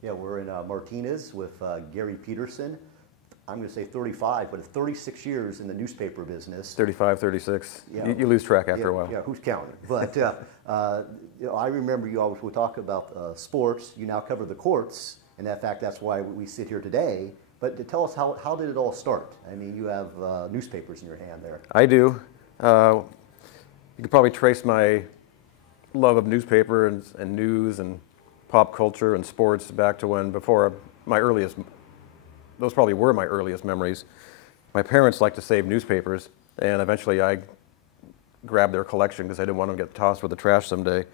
Yeah, we're in Martinez with Gary Peterson. I'm going to say 35, but 36 years in the newspaper business. 35, 36. Yeah. You lose track after Yeah, a while. Yeah, who's counting? But I remember you always would talk about sports. You now cover the courts, and in fact, that's why we sit here today. But to tell us, how did it all start? I mean, you have newspapers in your hand there. I do. You could probably trace my love of newspaper and news and pop culture and sports back to before my earliest, those probably were my earliest memories. My parents liked to save newspapers, and eventually I grabbed their collection because I didn't want them to get tossed with the trash someday.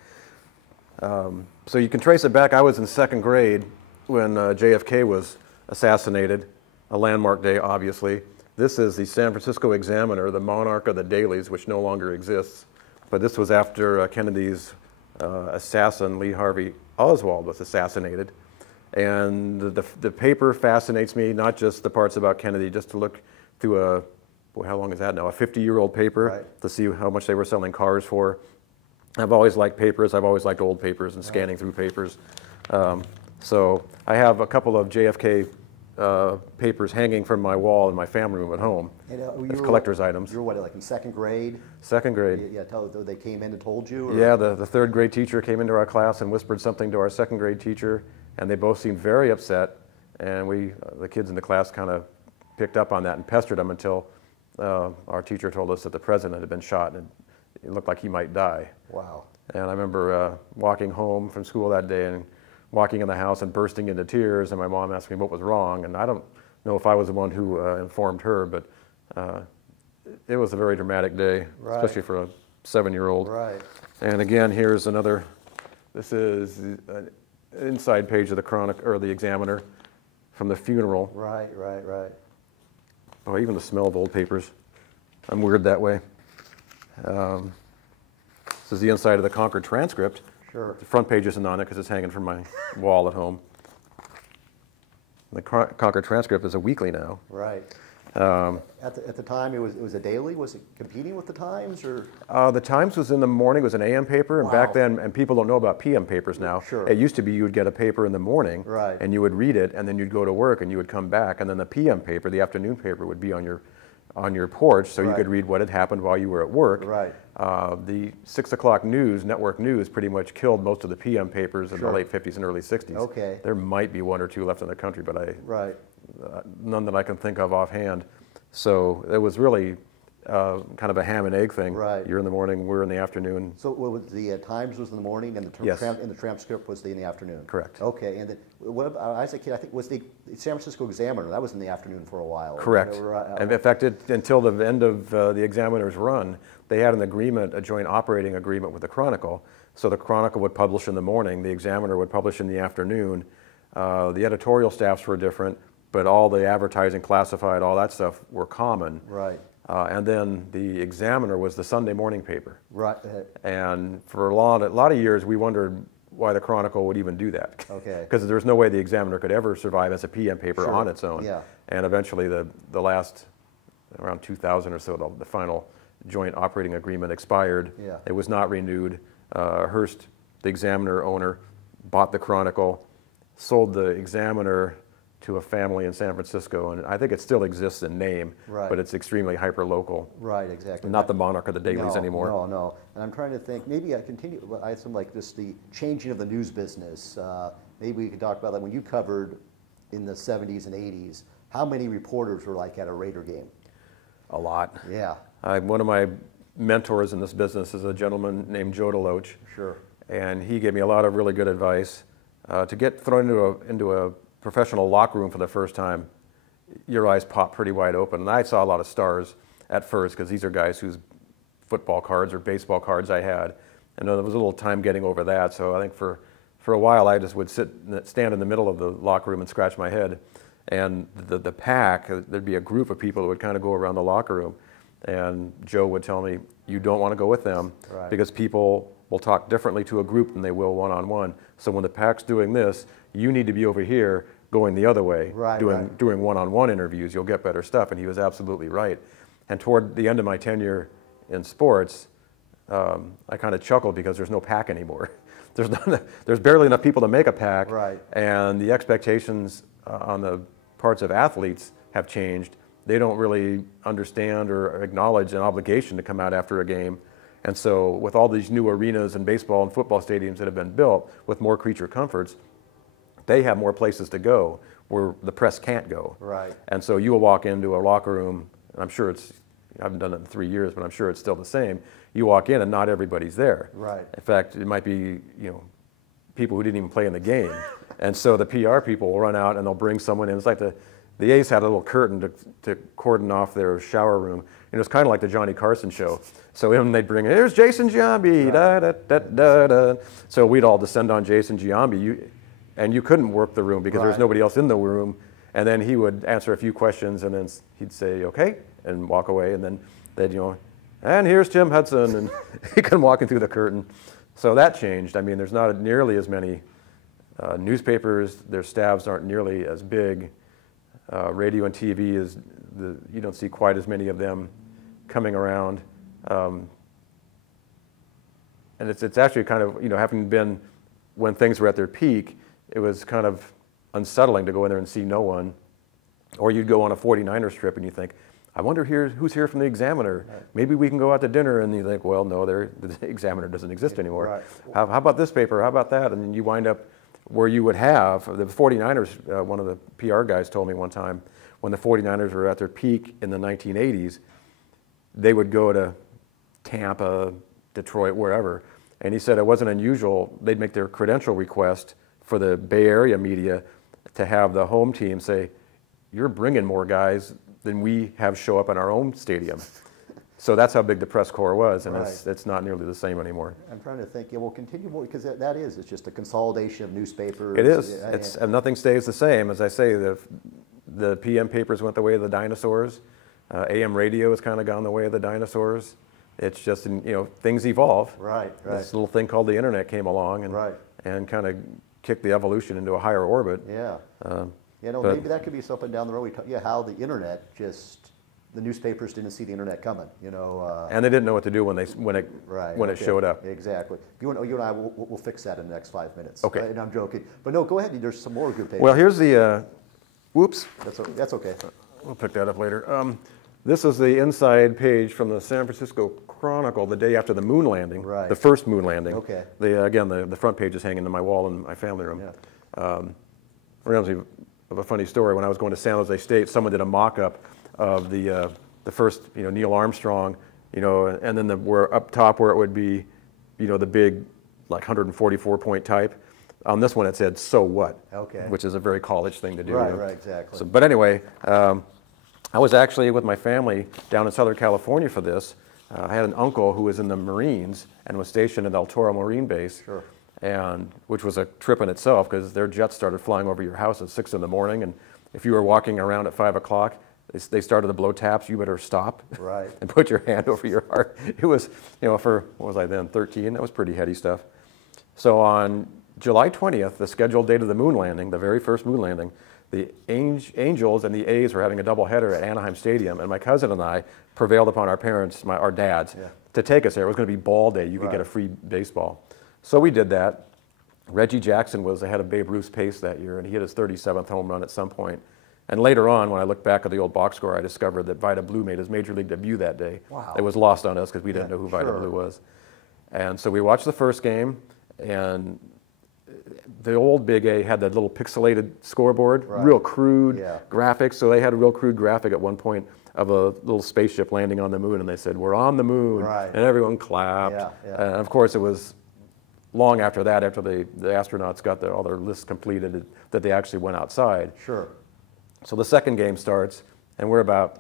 So you can trace it back. I was in second grade when JFK was assassinated, a landmark day, obviously. This is the San Francisco Examiner, the monarch of the dailies, which no longer exists. But this was after Kennedy's assassin, Lee Harvey Oswald, was assassinated. And the paper fascinates me, not just the parts about Kennedy, just to look through boy, how long is that now? A 50-year-old paper, right, to see how much they were selling cars for. I've always liked papers. I've always liked old papers and scanning through papers. So I have a couple of JFK papers hanging from my wall in my family room at home. And, as collector's items. You were what, like in second grade? Second grade. Yeah, they came in and told you? Or? Yeah, the third grade teacher came into our class and whispered something to our second grade teacher, and they both seemed very upset. And the kids in the class kind of picked up on that and pestered them until our teacher told us that the president had been shot and it looked like he might die. Wow. And I remember walking home from school that day and walking in the house and bursting into tears, and my mom asked me what was wrong, and I don't know if I was the one who informed her, but it was a very dramatic day, right, especially for a 7-year-old. Right. And again, here's another, this is an inside page of the Chronicle, or the Examiner, from the funeral. Right. Oh, even the smell of old papers. I'm weird that way. This is the inside of the Concord Transcript. Sure. The front page isn't on it because it's hanging from my wall at home. The Concord Transcript is a weekly now. Right. At the time, it was a daily. Was it competing with the Times, or? The Times was in the morning. It was an AM paper, and back then, and people don't know about PM papers now. Sure. It used to be you would get a paper in the morning, right, and you would read it, and then you'd go to work, and you would come back, and then the PM paper, the afternoon paper, would be on your porch, so you could read what had happened while you were at work. Right. The 6 o'clock news, network news, pretty much killed most of the PM papers in the late 50s and early 60s. Okay. There might be one or two left in the country, but none that I can think of offhand. So it was really kind of a ham and egg thing. Right. You're in the morning, we're in the afternoon. So what was the Times was in the morning, and the transcript was in the afternoon? Correct. Okay, and then what about, as a kid, I think was the San Francisco Examiner, that was in the afternoon for a while. Correct. And in fact, until the end of the Examiner's run, they had an agreement, a joint operating agreement with the Chronicle. So the Chronicle would publish in the morning, the Examiner would publish in the afternoon. The editorial staffs were different, but all the advertising, classified, all that stuff were common. Right. And then the Examiner was the Sunday morning paper. Right. And for a lot of years, we wondered why the Chronicle would even do that. Okay. Because there was no way the Examiner could ever survive as a PM paper on its own. Yeah. And eventually, the last, around 2000 or so, the final joint operating agreement expired. Yeah. It was not renewed. Hearst, the Examiner owner, bought the Chronicle, sold the Examiner to a family in San Francisco, and I think it still exists in name, but it's extremely hyper-local. Right, exactly. Not the monarch of the dailies anymore. No. And I'm trying to think, maybe I continue, I had some like this, the changing of the news business. Maybe we could talk about that when you covered in the 70s and 80s. How many reporters were like at a Raider game? A lot. Yeah. One of my mentors in this business is a gentleman named Joe DeLoach. Sure. And he gave me a lot of really good advice. To get thrown into a professional locker room for the first time, your eyes pop pretty wide open. And I saw a lot of stars at first, because these are guys whose football cards or baseball cards I had. And there was a little time getting over that. So I think for a while I just would stand in the middle of the locker room and scratch my head. And the pack, there'd be a group of people that would kind of go around the locker room. And Joe would tell me, you don't want to go with them, because people will talk differently to a group than they will one-on-one. So when the pack's doing this, you need to be over here going the other way, doing one-on-one interviews. You'll get better stuff. And he was absolutely right. And toward the end of my tenure in sports, I kind of chuckled because there's no pack anymore. there's barely enough people to make a pack, Right. and the expectations on the parts of athletes have changed. They don't really understand or acknowledge an obligation to come out after a game. And so with all these new arenas and baseball and football stadiums that have been built with more creature comforts, they have more places to go where the press can't go. Right. And so you will walk into a locker room, and I'm sure I haven't done it in 3 years, but I'm sure it's still the same. You walk in and not everybody's there. Right. In fact, it might be, people who didn't even play in the game. And so the PR people will run out and they'll bring someone in. It's like the A's had a little curtain to cordon off their shower room. And it was kind of like the Johnny Carson show. So in they'd bring in, here's Jason Giambi, da, da, da, da, da. So we'd all descend on Jason Giambi. And you couldn't work the room because there was nobody else in the room. And then he would answer a few questions and then he'd say, okay, and walk away. And then they'd, and here's Tim Hudson. And he come walking through the curtain. So that changed. I mean, there's not nearly as many newspapers. Their staffs aren't nearly as big. Radio and TV you don't see quite as many of them coming around. And it's actually kind of, having been when things were at their peak, it was kind of unsettling to go in there and see no one. Or you'd go on a 49ers trip and you think, I wonder who's here from the Examiner. Right. Maybe we can go out to dinner. And you think, well, no, the Examiner doesn't exist anymore. Right. How about this paper? How about that? And then you wind up where you would have, the 49ers, one of the PR guys told me one time, when the 49ers were at their peak in the 1980s, they would go to Tampa, Detroit, wherever. And he said it wasn't unusual. They'd make their credential request for the Bay Area media to have the home team say, you're bringing more guys than we have show up in our own stadium. So that's how big the press corps was, and it's not nearly the same anymore. I'm trying to think, we'll continue more, because it's just a consolidation of newspapers. It is. And nothing stays the same. As I say, the PM papers went the way of the dinosaurs. AM radio has kind of gone the way of the dinosaurs. It's just, things evolve. Right. This little thing called the internet came along and kind of kicked the evolution into a higher orbit. Yeah. Maybe that could be something down the road. How the internet the newspapers didn't see the internet coming, and they didn't know what to do when it showed up. Exactly. You and I will fix that in the next 5 minutes. Okay. And I'm joking, but no, go ahead. There's some more good papers. Well, here's the. Whoops. That's okay. We'll pick that up later. This is the inside page from the San Francisco Chronicle the day after the moon landing. Right. The first moon landing. Okay. The front page is hanging in my wall in my family room. Yeah. Reminds me of a funny story. When I was going to San Jose State, someone did a mock-up of the first, Neil Armstrong, and then where up top where it would be, the big, like 144-point type. On this one, it said "So what?" Okay. Which is a very college thing to do. Right, exactly. So, but anyway, I was actually with my family down in Southern California for this. I had an uncle who was in the Marines and was stationed at El Toro Marine Base. Sure. And which was a trip in itself because their jets started flying over your house at 6 in the morning, and if you were walking around at 5 o'clock, they started to blow taps. You better stop and put your hand over your heart. It was, for, what was I then, 13? That was pretty heady stuff. So on July 20th, the scheduled date of the moon landing, the very first moon landing, the Angels and the A's were having a doubleheader at Anaheim Stadium, and my cousin and I prevailed upon our parents, our dads, to take us there. It was going to be ball day. You could get a free baseball. So we did that. Reggie Jackson was ahead of Babe Ruth's pace that year, and he hit his 37th home run at some point. And later on, when I looked back at the old box score, I discovered that Vida Blue made his major league debut that day. Wow. It was lost on us because we didn't know who Vida Blue was. And so we watched the first game, and the old Big A had that little pixelated scoreboard, real crude graphics. So they had a real crude graphic at one point of a little spaceship landing on the moon, and they said, "We're on the moon," and everyone clapped. And of course, it was long after that, after the astronauts got all their lists completed, that they actually went outside. Sure. So the second game starts, and we're about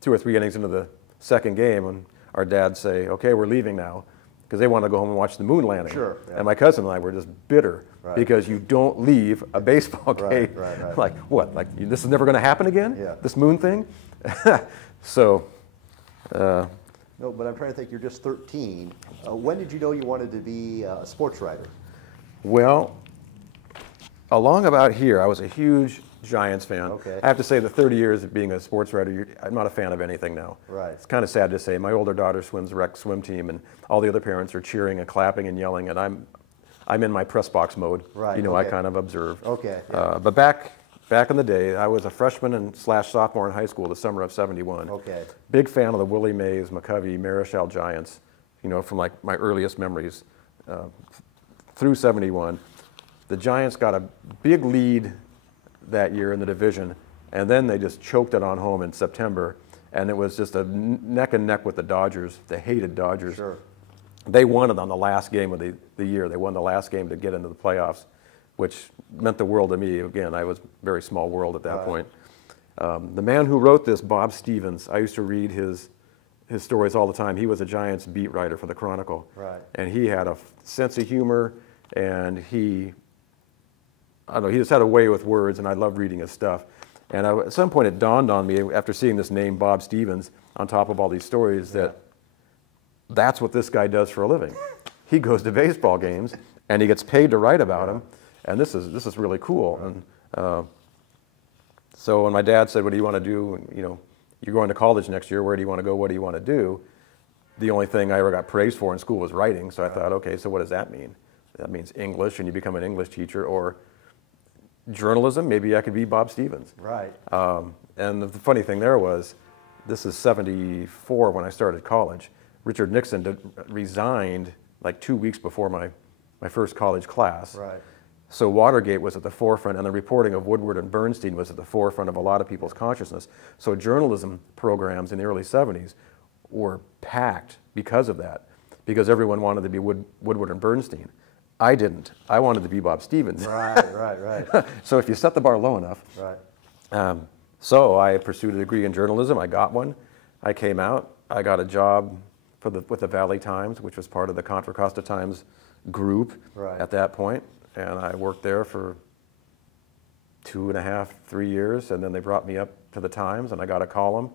2 or 3 innings into the second game, and our dads say, "Okay, we're leaving now," because they want to go home and watch the moon landing. Sure. And my cousin and I were just bitter because you don't leave a baseball game. Like, what? Like, this is never going to happen again? This moon thing? So. No, but I'm trying to think, you're just 13. When did you know you wanted to be a sports writer? Well, along about here, I was a huge Giants fan. Okay. I have to say, the 30 years of being a sports writer, I'm not a fan of anything now. Right. It's kind of sad to say. My older daughter swims rec swim team, and all the other parents are cheering and clapping and yelling, and I'm I'm in my press box mode. Right. You know, okay. I kind of observe. Okay. Yeah. But back in the day, I was a freshman and / sophomore in high school the summer of '71. Okay. Big fan of the Willie Mays, McCovey, Marischal Giants, you know, from like my earliest memories through '71. The Giants got a big lead that year in the division, and then they just choked it on home in September, and it was just a neck and neck with the Dodgers, the hated Dodgers. Sure. They won it on the last game of the year. They won the last game to get into the playoffs, which meant the world to me. Again, I was very small world at that point. The man who wrote this, Bob Stevens, I used to read his stories all the time. He was a Giants beat writer for the Chronicle. Right. And he had a sense of humor, and I don't know, he just had a way with words, and I loved reading his stuff. And at some point it dawned on me, after seeing this name, Bob Stevens, on top of all these stories, that that's what this guy does for a living. He goes to baseball games, and he gets paid to write about them, and this is really cool. And so when my dad said, what do you want to do? You know, you're going to college next year, where do you want to go, what do you want to do? The only thing I ever got praised for in school was writing, so I thought, okay, so what does that mean? That means English, and you become an English teacher, or journalism, maybe I could be Bob Stevens. Right. And the funny thing there was, this is '74 when I started college. Richard Nixon resigned like 2 weeks before my first college class. Right. So Watergate was at the forefront, and the reporting of Woodward and Bernstein was at the forefront of a lot of people's consciousness. So journalism programs in the early '70s were packed because of that, because everyone wanted to be Woodward and Bernstein. I didn't. I wanted to be Bob Stevens. Right. So if you set the bar low enough. Right. So I pursued a degree in journalism. I got one. I came out. I got a job with the Valley Times, which was part of the Contra Costa Times group at that point. And I worked there for 2.5, 3 years. And then they brought me up to the Times, and I got a column.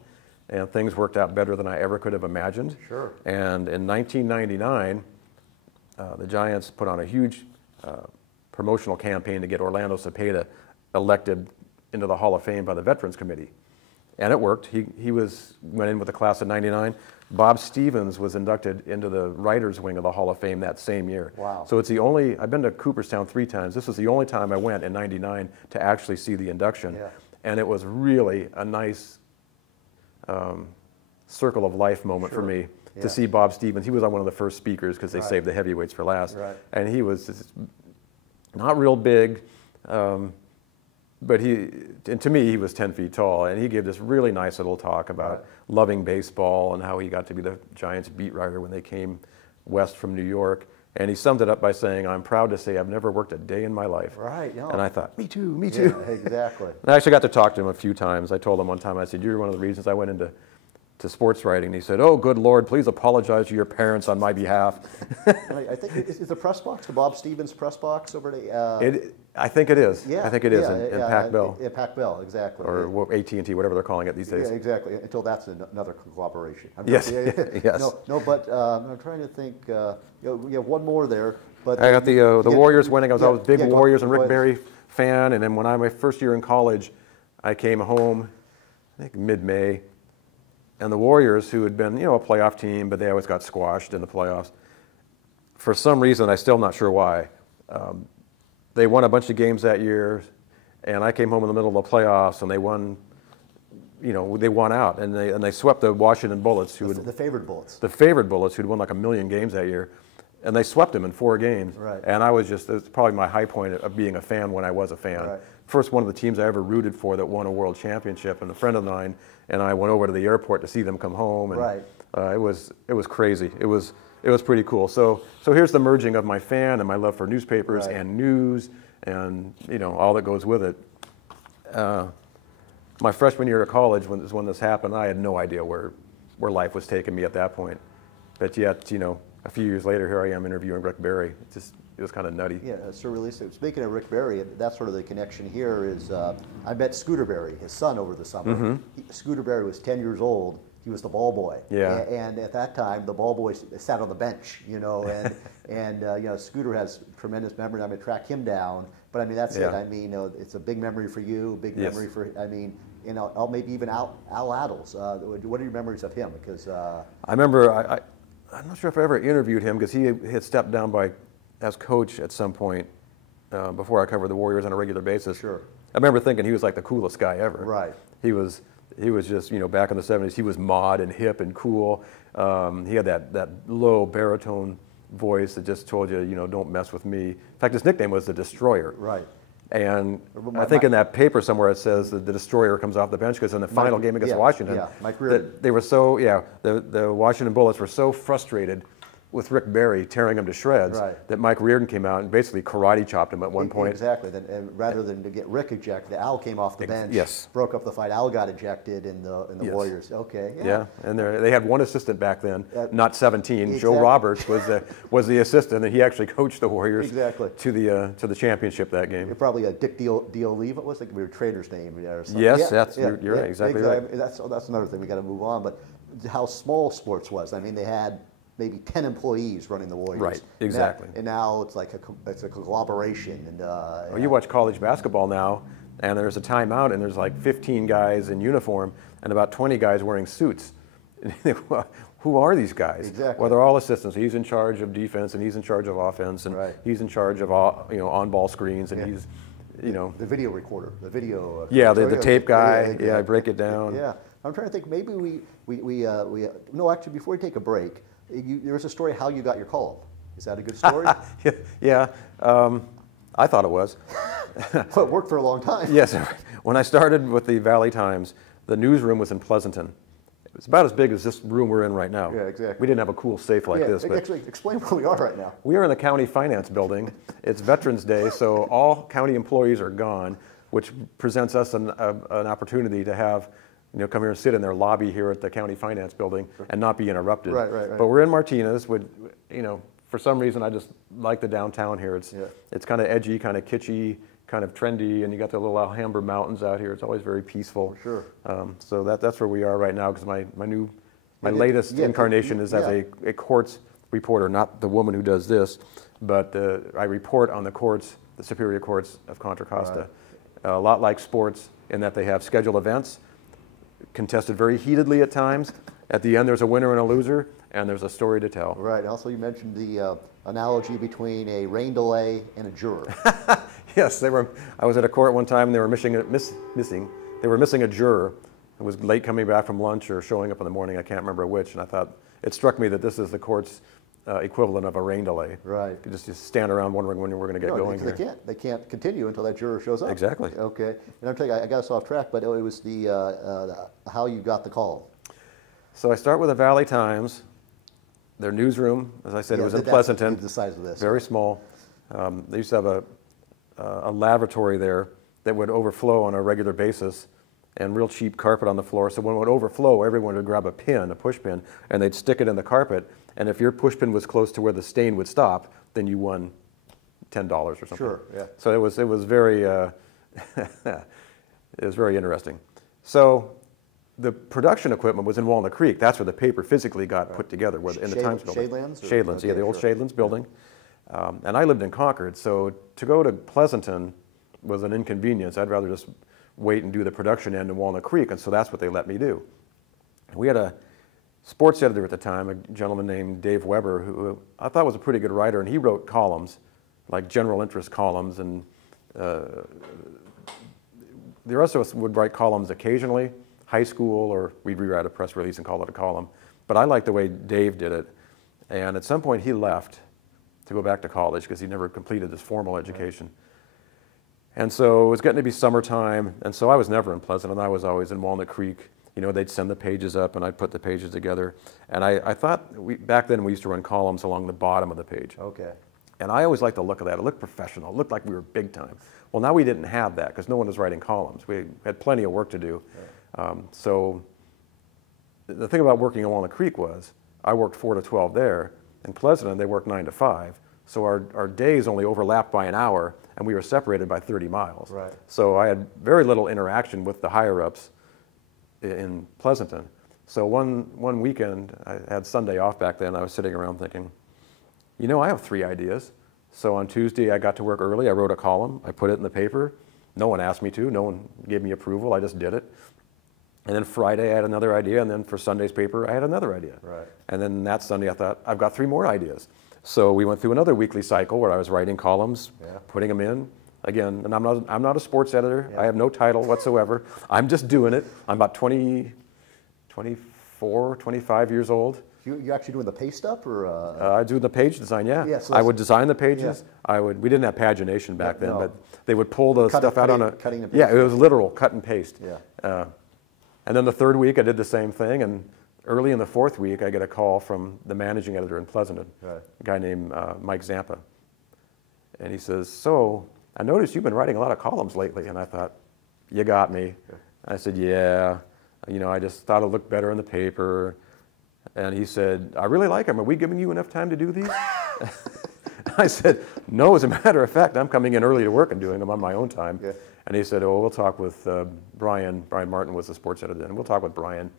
And things worked out better than I ever could have imagined. Sure. And in 1999, the Giants put on a huge promotional campaign to get Orlando Cepeda elected into the Hall of Fame by the Veterans Committee. And it worked. He went in with the class of '99. Bob Stevens was inducted into the writers' wing of the Hall of Fame that same year. Wow. So it's the only, I've been to Cooperstown 3 times. This was the only time I went in '99 to actually see the induction. Yeah. And it was really a nice circle of life moment for me. To see Bob Stevens. He was on one of the first speakers because they saved the heavyweights for last. Right. And he was not real big, but to me, he was 10 feet tall. And he gave this really nice little talk about loving baseball and how he got to be the Giants beat writer when they came west from New York. And he summed it up by saying, I'm proud to say I've never worked a day in my life. Right. Yeah. And I thought, me too, me too. Yeah, exactly. And I actually got to talk to him a few times. I told him one time, I said, you're one of the reasons I went into sports writing. And he said, oh, good Lord, please apologize to your parents on my behalf. I think, is the press box, the Bob Stevens press box over at... I think it is. Yeah, I think it is in Pac Bell. Yeah, Pac Bell, exactly. Or AT&T, whatever they're calling it these days. Yeah, exactly, until that's another cooperation. Yes, yes. No, but I'm trying to think, one more there. But I got the Warriors winning. I was always a big Warriors and Rick Barry fan. And then when my first year in college, I came home, I think mid-May, and the Warriors, who had been, a playoff team, but they always got squashed in the playoffs. For some reason, I'm still not sure why, they won a bunch of games that year, and I came home in the middle of the playoffs, and they won. They won out, and they swept the Washington Bullets, the favored Bullets. The favored Bullets, who'd won like 1 million games that year, and they swept them in 4 games. Right. And I was it was probably my high point of being a fan when I was a fan. Right. First one of the teams I ever rooted for that won a world championship, and a friend of mine and I went over to the airport to see them come home, and it was crazy. It was pretty cool. So here's the merging of my fan and my love for newspapers and news, and all that goes with it. My freshman year of college, when this happened, I had no idea where life was taking me at that point. But yet, a few years later, here I am interviewing Rick Barry. It was kind of nutty. Yeah, surrealistic. Speaking of Rick Barry, that's sort of the connection here is I met Scooter Barry, his son, over the summer. Mm-hmm. Scooter Barry was 10 years old. He was the ball boy. Yeah. And at that time, the ball boy sat on the bench, and Scooter has tremendous memory. I'm going to track him down, but I mean, that's it. I mean, it's a big memory for you, big memory for, maybe even Al Addles. What are your memories of him? Because I remember, I'm not sure if I ever interviewed him because he had stepped down as coach at some point before I covered the Warriors on a regular basis. Sure. I remember thinking he was like the coolest guy ever. Right. He was just, back in the 70s, he was mod and hip and cool. He had that low baritone voice that just told you, don't mess with me. In fact, his nickname was the Destroyer. Right. And I think in that paper somewhere it says that the Destroyer comes off the bench because in the final game against Washington, Mike Reardon. they were so, the Washington Bullets were so frustrated with Rick Barry tearing him to shreds that Mike Reardon came out and basically karate chopped him at one point. Exactly. And rather than to get Rick ejected, Al came off the bench, broke up the fight. Al got ejected in the Warriors. Okay. Yeah. And they had one assistant back then, not 17. Exactly. Joe Roberts was the assistant, and he actually coached the Warriors to the championship that game. Probably a Dick Dioliva. What's the trainer's name? Or something. Yes, you're right, exactly right. That's another thing we got to move on. But how small sports was. I mean, they had maybe 10 employees running the Warriors. Right, exactly. And now it's like a collaboration. And well, you watch college basketball now, and there's a timeout, and there's like 15 guys in uniform, and about 20 guys wearing suits. Who are these guys? Exactly. Well, they're all assistants. He's in charge of defense, and he's in charge of offense, and he's in charge of on-ball screens, and he's the video recorder, the video. The tape guy. I break it down. Yeah, I'm trying to think. Maybe no. Actually, before we take a break. There was a story how you got your call. Is that a good story? Yeah, I thought it was. Well, it worked for a long time. Yes. When I started with the Valley Times, the newsroom was in Pleasanton. It was about as big as this room we're in right now. Yeah, exactly. We didn't have a cool safe like this. But actually, explain where we are right now. We are in the county finance building. It's Veterans Day, so all county employees are gone, which presents us an opportunity to have come here and sit in their lobby here at the county finance building and not be interrupted. Right. But we're in Martinez. For some reason, I just like the downtown here. It's kind of edgy, kind of kitschy, kind of trendy, and you got the little Alhambra Mountains out here. It's always very peaceful. Sure. So that's where we are right now, because my latest incarnation is as a courts reporter, not the woman who does this, but I report on the courts, the Superior Courts of Contra Costa. Right. A lot like sports in that they have scheduled events, contested very heatedly at times. At the end, there's a winner and a loser, and there's a story to tell. Right. Also, you mentioned the analogy between a rain delay and a juror. Yes, I was at a court one time, and they were missing a juror who was late coming back from lunch or showing up in the morning. I can't remember which, and I thought it struck me that this is the court's equivalent of a rain delay. Right. You just stand around wondering when we're going to get going here. They can't continue until that juror shows up. Exactly. Okay. And I'm telling you, I got us off track, but it was the how you got the call. So I start with the Valley Times. Their newsroom, as I said, it was in Pleasanton. The size of this. Very small. They used to have a lavatory there that would overflow on a regular basis, and real cheap carpet on the floor. So when it would overflow, everyone would grab a push pin, and they'd stick it in the carpet. And if your push pin was close to where the stain would stop, then you won $10 or something. Sure. Yeah. So it was very it was very interesting. So the production equipment was in Walnut Creek. That's where the paper physically got put together, in the Times building. Shadelands? Shadelands, the old Shadelands building. And I lived in Concord, so to go to Pleasanton was an inconvenience. I'd rather just wait and do the production end in Walnut Creek, and so that's what they let me do. We had a sports editor at the time, a gentleman named Dave Weber, who I thought was a pretty good writer, and he wrote columns, like general interest columns, and the rest of us would write columns occasionally, high school, or we'd rewrite a press release and call it a column. But I liked the way Dave did it, and at some point he left to go back to college because he never completed his formal education. And so it was getting to be summertime, and so I was never in Pleasanton. I was always in Walnut Creek. They'd send the pages up, and I'd put the pages together. And I thought, back then we used to run columns along the bottom of the page. Okay. And I always liked the look of that. It looked professional. It looked like we were big time. Well, now we didn't have that because no one was writing columns. We had plenty of work to do. Right. So the thing about working in Walnut Creek was I worked 4 to 12 there. In Pleasanton, they worked 9 to 5. So our days only overlapped by an hour, and we were separated by 30 miles. Right. So I had very little interaction with the higher-ups in Pleasanton. So one weekend, I had Sunday off back then, I was sitting around thinking, I have 3 ideas. So on Tuesday, I got to work early. I wrote a column. I put it in the paper. No one asked me to. No one gave me approval. I just did it. And then Friday, I had another idea. And then for Sunday's paper, I had another idea. Right. And then that Sunday, I thought, I've got 3 more ideas. So we went through another weekly cycle where I was writing columns, Yeah. putting them in. Again, and I'm not a sports editor. Yeah. I have no title whatsoever. I'm just doing it. I'm about 24, 25 years old. You're actually doing the paste up, or? I do the page design, yeah. Yeah, so I would design the pages. Yeah. We didn't have pagination back then, No. but they would pull the stuff out on a... Cutting and Yeah, pasting. it was literal cut and paste. Yeah. And then the third week I did the same thing, and early in the fourth week I get a call from the managing editor in Pleasanton, Right. a guy named Mike Zampa. And he says, so I noticed you've been writing a lot of columns lately. And I thought, you got me. Yeah. I said, yeah, I just thought it looked better in the paper. And he said, I really like them. Are we giving you enough time to do these? I said, no, as a matter of fact, I'm coming in early to work and doing them on my own time. Yeah. And he said, oh, we'll talk with Brian. Brian Martin was the sports editor then. We'll talk with Brian,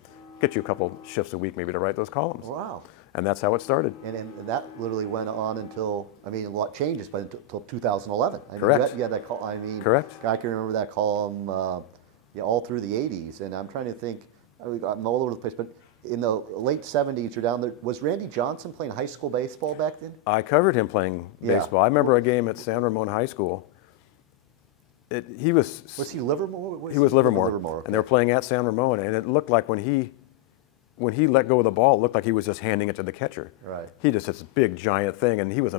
get you a couple shifts a week maybe to write those columns. Wow. And that's how it started. And that literally went on until, a lot changes, but until 2011. Correct. You had that call, Correct. I can remember that column all through the 80s. And I'm trying to think, I'm all over the place, but in the late 70s, you're down there. Was Randy Johnson playing high school baseball back then? I covered him playing baseball. I remember a game at San Ramon High School. Was he Livermore? He was Livermore. Okay. And they were playing at San Ramon, and it looked like when he let go of the ball, it looked like he was just handing it to the catcher. Right. He just hit this big, giant thing, and he was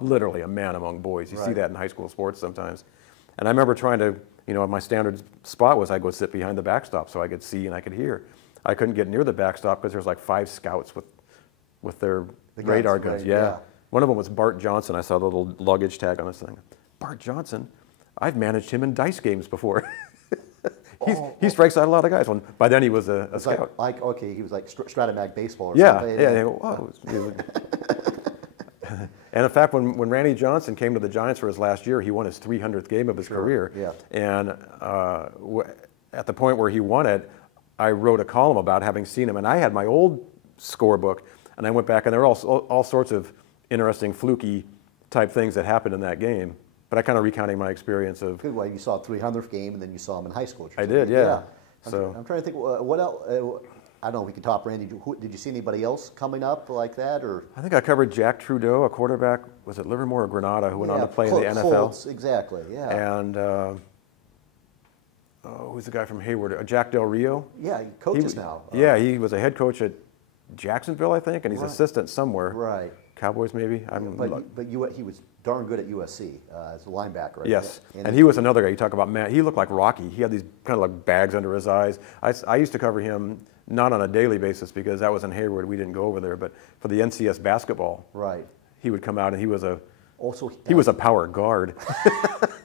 literally a man among boys. You see Right. that in high school sports sometimes. And I remember trying to, my standard spot was I'd go sit behind the backstop so I could see and I could hear. I couldn't get near the backstop because there was like 5 scouts with their radar guns. Right, Yeah. yeah. One of them was Bart Johnson. I saw the little luggage tag on this thing. Bart Johnson? I've managed him in dice games before. He strikes out a lot of guys. By then he was a scout. He was like Stratamac baseball or Yeah, something. yeah. They go, whoa. And in fact, when Randy Johnson came to the Giants for his last year, he won his 300th game of his career. Yeah. And at the point where he won it, I wrote a column about having seen him. And I had my old scorebook, and I went back, and there were all sorts of interesting, fluky type things that happened in that game. But I kind of recounting my experience of... Good. Well, you saw a 300th game, and then you saw him in high school. I did, yeah. I'm trying to think, what else? I don't know if we could top Randy. Did you see anybody else coming up like that? Or I think I covered Jack Trudeau, a quarterback, was it Livermore or Granada, who went on to play in the NFL. Colts, exactly, yeah. And who's the guy from Hayward? Jack Del Rio? Yeah, he coaches now. Yeah, he was a head coach at Jacksonville, I think, and he's Right. assistant somewhere. Right. Cowboys, maybe? But he was darn good at USC as a linebacker. Right? Yes, and he was another guy. You talk about Matt. He looked like Rocky. He had these kind of like bags under his eyes. I used to cover him not on a daily basis because that was in Hayward. We didn't go over there, but for the NCS basketball, right. he would come out and he was a power guard.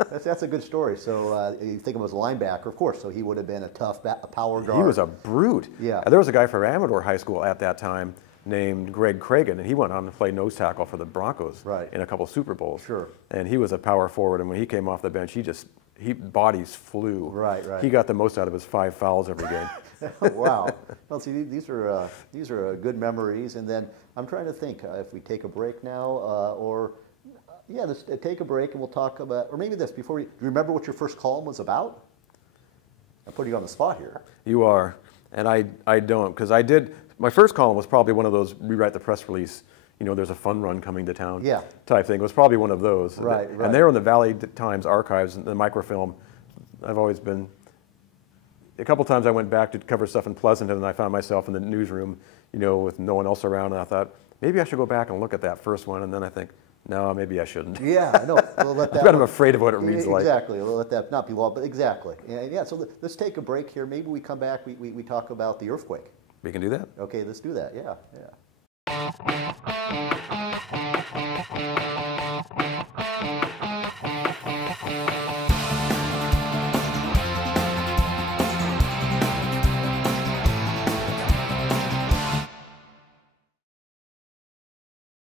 That's a good story. So you think of him as a linebacker, of course. So he would have been a tough power guard. He was a brute. Yeah. There was a guy from Amador High School at that time named Greg Cragen, and he went on to play nose tackle for the Broncos in a couple Super Bowls. Sure. And he was a power forward, and when he came off the bench, bodies flew. Right. He got the most out of his 5 fouls every game. Wow. Well, see, these are good memories. And then I'm trying to think if we take a break now, let's take a break and we'll talk about, or maybe this before. Do you remember what your first column was about? I'm putting you on the spot here. You are, and I don't, because I did. My first column was probably one of those rewrite the press release. There's a fun run coming to town. Yeah. Type thing. It was probably one of those. Right. And they're in the Valley Times archives, the microfilm. I've always been. A couple times I went back to cover stuff in Pleasanton, and I found myself in the newsroom, with no one else around, and I thought maybe I should go back and look at that first one, and then I think, no, maybe I shouldn't. Yeah, I know. We'll let that. I'm kind of afraid of what it reads like. Exactly. We'll let that not be long, but exactly. Yeah. So let's take a break here. Maybe we come back. We talk about the earthquake. We can do that. Okay, let's do that. Yeah.